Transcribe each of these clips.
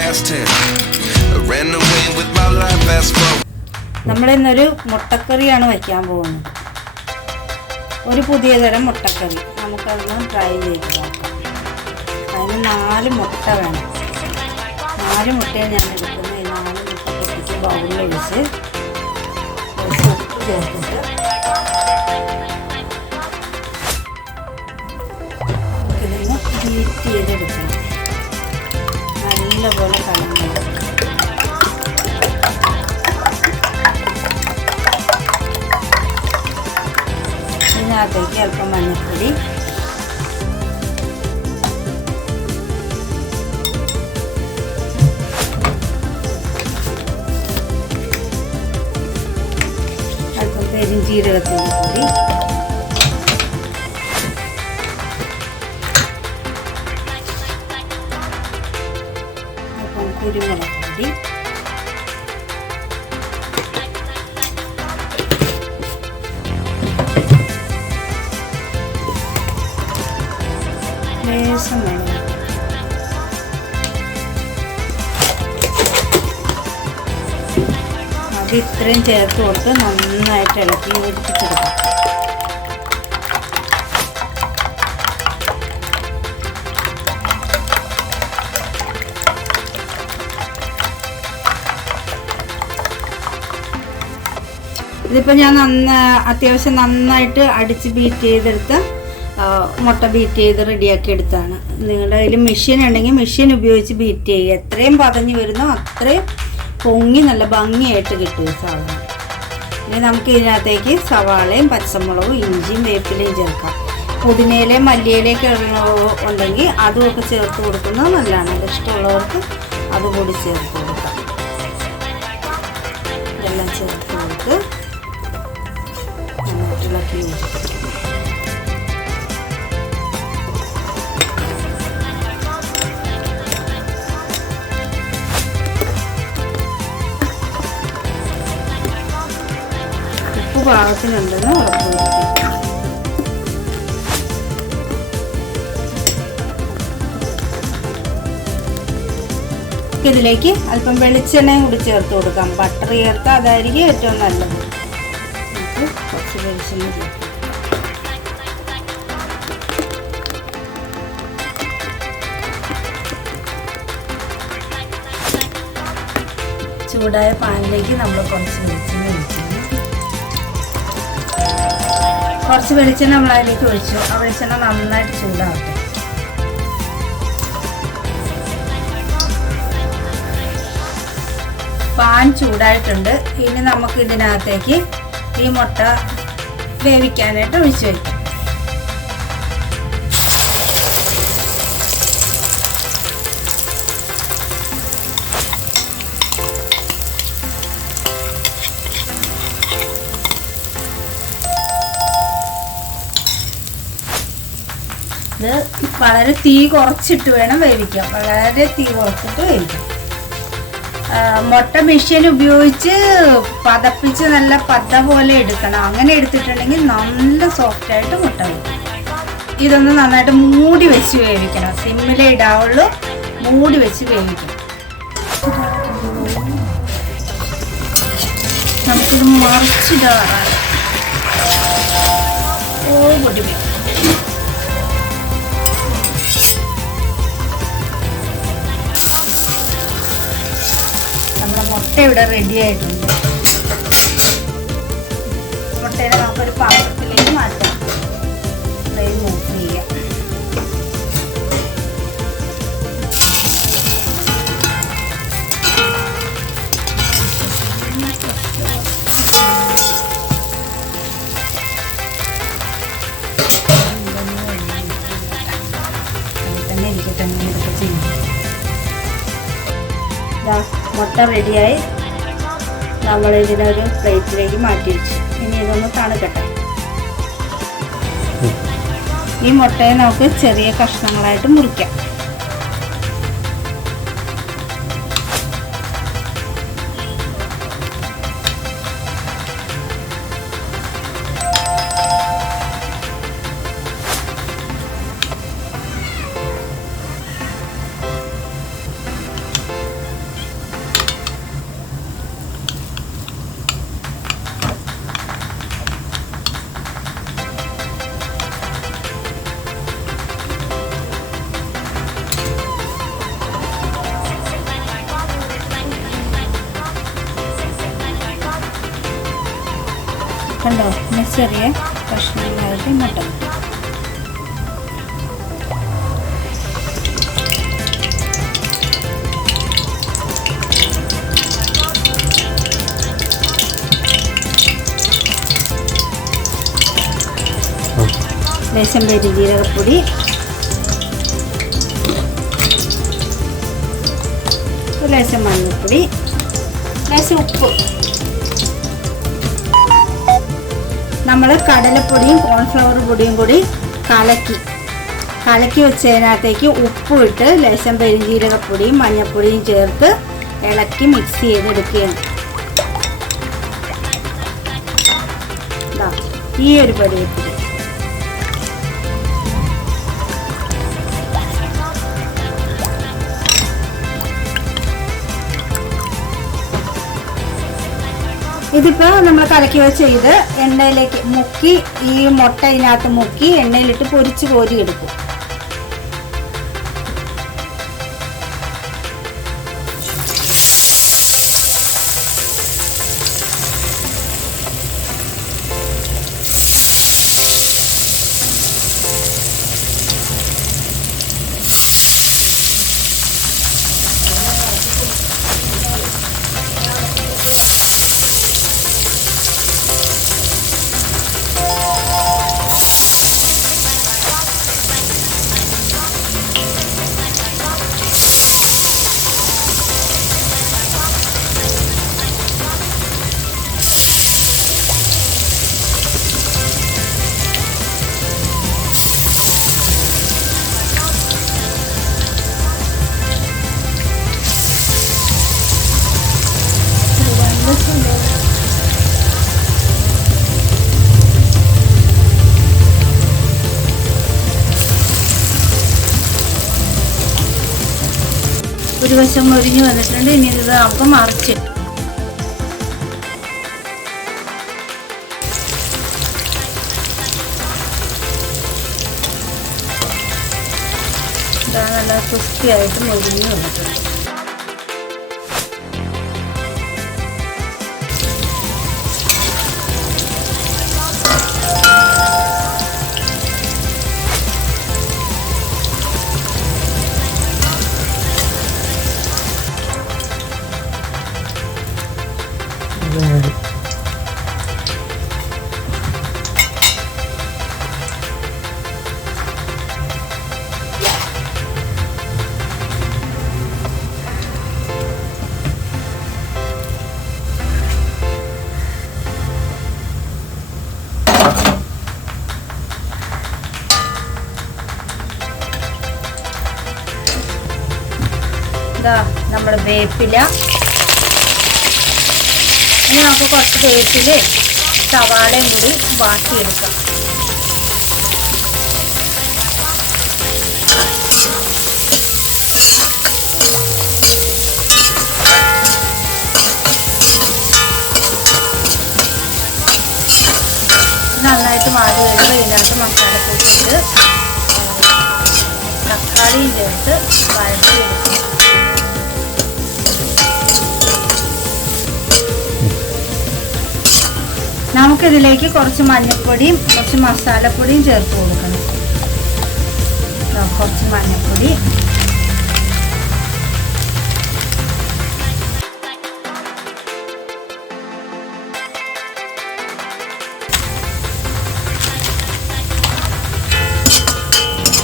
past tense. I ran away with my life fast forward. നമ്മൾ ഇന്നൊരു മുട്ടക്കറിയാണ് വയ്ക്കാൻ പോകുന്നത്. ഒരു പുതിയ തരം മുട്ടക്കറി. നമുക്കതൊന്ന് ട്രൈ ചെയ്ത് നോക്കാം. അതിന് 4 മുട്ട വേണം. 4 മുട്ടയെ ഞാൻ എടുക്കുന്നത്. ഈ 4 മുട്ട പൊട്ടിച്ച് ബൗളിൽ ഒഴിച്ച് ഉപ്പ് ചേർത്തിട്ട് നമുക്കിതൊന്ന് ബീറ്റ് ചെയ്തെടുക്കണം. നല്ലപോലെ കലങ്ങണം. ഇതിനകത്തേക്ക് അല്പം മഞ്ഞൾപ്പൊടി, അല്പം പെരുംജീരകത്തിൻ്റെ പൊടി, അല്പം കുരുമുളക് പൊടി, ലേശം വേണം. അത് ഇത്രയും ചേർത്ത് കൊടുത്ത് നന്നായിട്ട് ഇളക്കി യോജിപ്പിച്ചെടുക്കാം. ഇതിപ്പോൾ ഞാൻ അത്യാവശ്യം നന്നായിട്ട് അടിച്ച് ബീറ്റ് ചെയ്തെടുത്ത് മുട്ട ബീറ്റ് ചെയ്ത് റെഡിയാക്കി എടുത്താണ്. നിങ്ങളുടെ കയ്യിൽ മെഷീൻ ഉണ്ടെങ്കിൽ മെഷീൻ ഉപയോഗിച്ച് ബീറ്റ് ചെയ്യുക. എത്രയും പതഞ്ഞ് വരുന്നോ അത്രയും പൊങ്ങി നല്ല ഭംഗിയായിട്ട് കിട്ടും ഈ സാധനം. ഇനി നമുക്ക് ഇതിനകത്തേക്ക് സവാളയും പച്ചമുളകും ഇഞ്ചിയും വേപ്പിലയും ചേർക്കാം. പുതിനയിലയും മല്ലിയിലയൊക്കെ ഉണ്ടെങ്കിൽ അതുമൊക്കെ ചേർത്ത് കൊടുക്കുന്നത് നല്ലതാണ്. അത് ഇഷ്ടമുള്ളവർക്ക് അതുകൂടി ചേർത്ത് കൊടുക്കാം. ഇതെല്ലാം ചേർത്ത് കൊടുത്ത് നന്നായിട്ട് ഇളക്കി ഉപ്പ് പാകത്തിനുണ്ടെന്ന് ഉറപ്പുവരുത്തി. ഇതിലേക്ക് അല്പം വെളിച്ചെണ്ണയും കൂടി ചേർത്ത് കൊടുക്കാം. ബട്ടർ ചേർത്താൽ അതായിരിക്കും ഏറ്റവും നല്ലത്. നമുക്ക് കുറച്ച് വെളിച്ചെണ്ണ ചേർക്കാം. ചൂടായ പാനിലേക്ക് നമ്മൾ കുറച്ച് വെളിച്ചെണ്ണ ഒഴിക്കുന്നു. കുറച്ച് വെളിച്ചെണ്ണ നമ്മൾ അതിലേക്ക് ഒഴിച്ചു. ആ വെളിച്ചെണ്ണ നന്നായിട്ട് ചൂടാവട്ടെ. പാൻ ചൂടായിട്ടുണ്ട്. ഇനി നമുക്ക് ഇതിനകത്തേക്ക് ഈ മുട്ട വേവിക്കാനായിട്ട് ഒഴിച്ചു വയ്ക്കാം. ഇത് വളരെ തീ കുറച്ചിട്ട് വേണം വേവിക്കാം. വളരെ തീ കുറച്ചിട്ട് വേവിക്കാം. മുട്ട മെഷീൻ ഉപയോഗിച്ച് പതപ്പിച്ച് നല്ല പത പോലെ എടുക്കണം. അങ്ങനെ എടുത്തിട്ടുണ്ടെങ്കിൽ നല്ല സോഫ്റ്റായിട്ട് മുട്ട വയ്ക്കും. ഇതൊന്ന് നന്നായിട്ട് മൂടി വെച്ച് വേവിക്കണം. സിമ്മിലേ ഇടാവുള്ളൂ. മൂടി വെച്ച് വേവിക്കണം. നമുക്കിത് മറിച്ചിടാറാണ്. പൊടി മുട്ട ഇവിടെ റെഡി ആയിട്ടുണ്ട്. മുട്ടയെ നമുക്കൊരു പാത്രത്തിലേക്ക് മാറ്റാം. ഫ്ലെയിം ഓഫ് ചെയ്യാം. തന്നെ ഇരിക്കട്ടെ. ഇതൊക്കെ ചെയ്യും. മുട്ട റെഡിയായി. നമ്മൾ ഇതിനൊരു പ്ലേറ്റിലേക്ക് മാറ്റി വെച്ചു. ഇനി ഇതൊന്ന് തണുക്കട്ടെ. ഈ മുട്ടയെ നമുക്ക് ചെറിയ കഷ്ണങ്ങളായിട്ട് മുറിക്കാം. കണ്ടോ, പിന്നെ ചെറിയ കഷ്ണങ്ങളായിട്ട് മുട്ട കിട്ടും. ലേശം പെരുംജീരകപ്പൊടി, ലേശം മഞ്ഞൾപ്പൊടി, ലേശം ഉപ്പ്. നമ്മൾ കടലപ്പൊടിയും കോൺഫ്ലവർ പൊടിയും കൂടി കലക്കി വെച്ചതിനകത്തേക്ക് ഉപ്പും ഇട്ട് ലേശം പെരുംജീരകപ്പൊടിയും മഞ്ഞൾപ്പൊടിയും ചേർത്ത് ഇളക്കി മിക്സ് ചെയ്തെടുക്കുകയാണ്. ഈ ഒരു പരുവത്തിൽ. ഇതിപ്പോൾ നമ്മൾ കലക്കി വെച്ച് ഇത് എണ്ണയിലേക്ക് മുക്കി, ഈ മുട്ട ഇതിനകത്ത് മുക്കി എണ്ണയിലിട്ട് പൊരിച്ച് കോരിയെടുക്കും. ഒരു വശം മൊരിഞ്ഞ് വന്നിട്ടുണ്ട്. ഇനി ഇത് നമുക്ക് മറിച്ച് നല്ല ക്രിസ്പിയായിട്ട് മൊരിഞ്ഞ് വന്നിട്ടുണ്ട്. നമ്മുടെ വേപ്പില. ഇനി നമുക്ക് കുറച്ച് വേപ്പില സവാളയും കൂടി വാട്ടിയെടുക്കാം. നന്നായിട്ട് വാടി വരുമ്പോൾ ഇതിനകത്ത് മസാലപ്പൊടി ഇട്ട് തക്കാളിയും ചേർത്ത് വഴറ്റിയെടുക്കും. നമുക്കിതിലേക്ക് കുറച്ച് മഞ്ഞൾപ്പൊടിയും കുറച്ച് മസാലപ്പൊടിയും ചേർത്ത് കൊടുക്കണം. കുറച്ച് മഞ്ഞൾപ്പൊടി,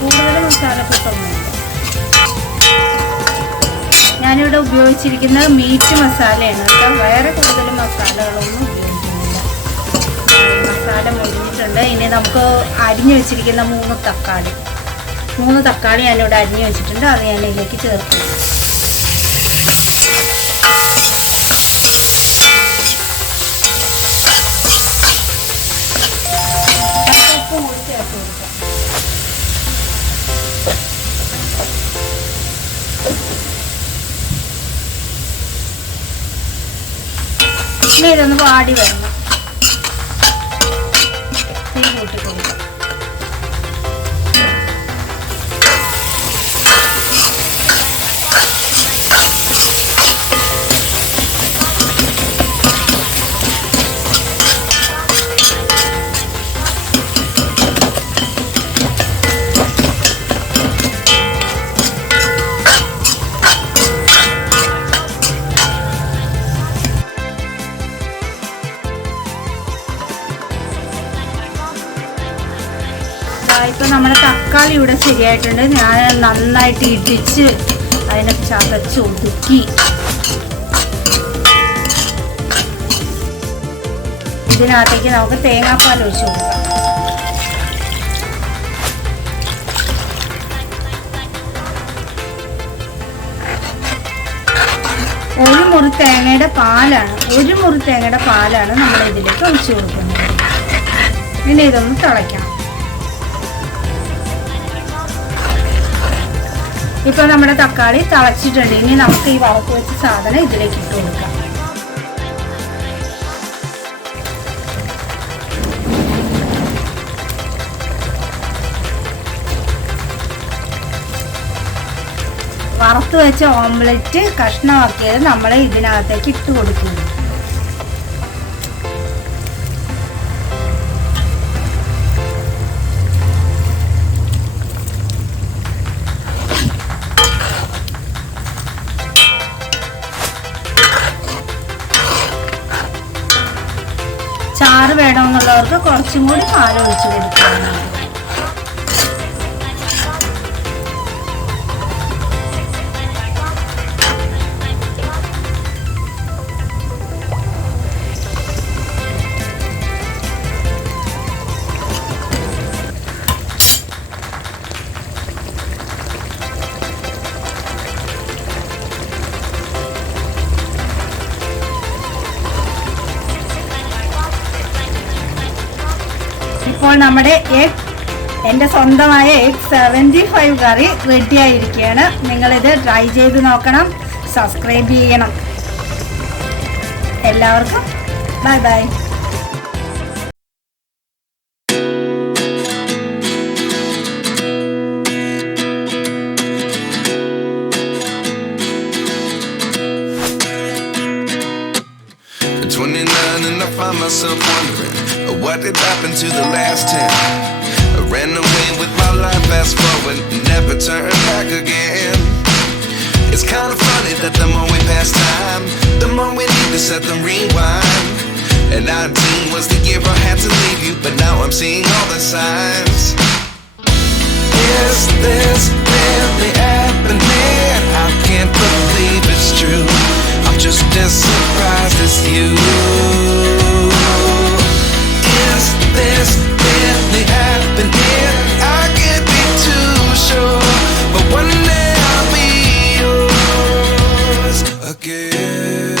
കൂടുതൽ മസാലപ്പൊടിയൊന്നുമില്ല. ഞാനിവിടെ ഉപയോഗിച്ചിരിക്കുന്നത് മീറ്റ് മസാലയാണ് കേട്ടോ. വേറെ കൂടുതൽ മസാലകളൊന്നും ഉപയോഗിക്കുന്നില്ല. മസാല മുരിഞ്ഞിട്ടുണ്ട്. ഇനി നമുക്ക് അരിഞ്ഞു വെച്ചിരിക്കുന്ന 3 തക്കാളി ഞാനിവിടെ അരിഞ്ഞു വെച്ചിട്ടുണ്ട്. അത് ഞാൻ ഇതിലേക്ക് ചേർക്കും. ഉപ്പും കൂടി ചേർത്ത് കൊടുക്കാം. ഇനി ഇതൊന്ന് വാടി വരണം. തീ കൂട്ടി കൊടുക്കാം. അപ്പോൾ നമ്മുടെ തക്കാളി ഇവിടെ ശരിയായിട്ടുണ്ട്. ഞാൻ നന്നായിട്ട് ഇടിച്ച് അതിനെ ചതച്ച് ഒതുക്കി ഇതിനകത്തേക്ക് നമുക്ക് തേങ്ങാപ്പാൽ ഒഴിച്ച് കൊടുക്കാം. ഒരു മുറി തേങ്ങയുടെ പാലാണ് നമ്മൾ ഇതിലേക്ക് ഒഴിച്ചു കൊടുക്കുന്നത്. ഇനി ഇതൊന്ന് തിളയ്ക്കണം. ഇപ്പോൾ നമ്മുടെ തക്കാളി തിളച്ചിട്ടുണ്ട്. ഇനി നമുക്ക് ഈ വറുത്ത് വെച്ച സാധനം ഇതിലേക്ക് ഇട്ട് കൊടുക്കാം. വറുത്ത് വെച്ച ഓംലെറ്റ് കഷ്ണമാക്കിയത് നമ്മൾ ഇതിനകത്തേക്ക് ഇട്ട് കൊടുക്കുന്നു. ചാറ് വേണമെന്നുള്ളവർക്ക് കുറച്ചും കൂടി പാൽ ഒഴിച്ച് കൊടുക്കണം. ഇപ്പോൾ നമ്മുടെ എൻ്റെ സ്വന്തമായ എഗ് 75 കറി റെഡി ആയിരിക്കുകയാണ്. നിങ്ങളിത് ട്രൈ ചെയ്ത് നോക്കണം, സബ്സ്ക്രൈബ് ചെയ്യണം. എല്ലാവർക്കും bye bye. And I find myself wondering what did happen to the last 10. I ran away with my life, fast forward, never turn back again. It's kind of funny that the more we pass time, the more we need to set the rewind. And 19 was the year I had to leave you, but now I'm seeing all the signs. Is this really happening? I can't believe it's true. I'm just as surprised as you. Is this really happening? I can't be too sure, but one day I'll be yours again.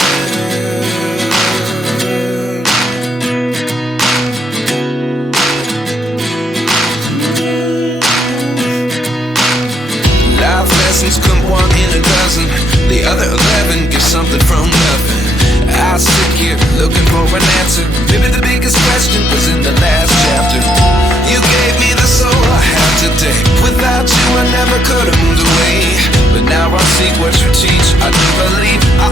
Life lessons come one in a dozen. The other 11 get something from nothing. I sit here looking for an answer. Maybe the biggest question was in the last chapter. You gave me the soul I have today. Without you I never could have moved away. But now I see what you teach. I do believe I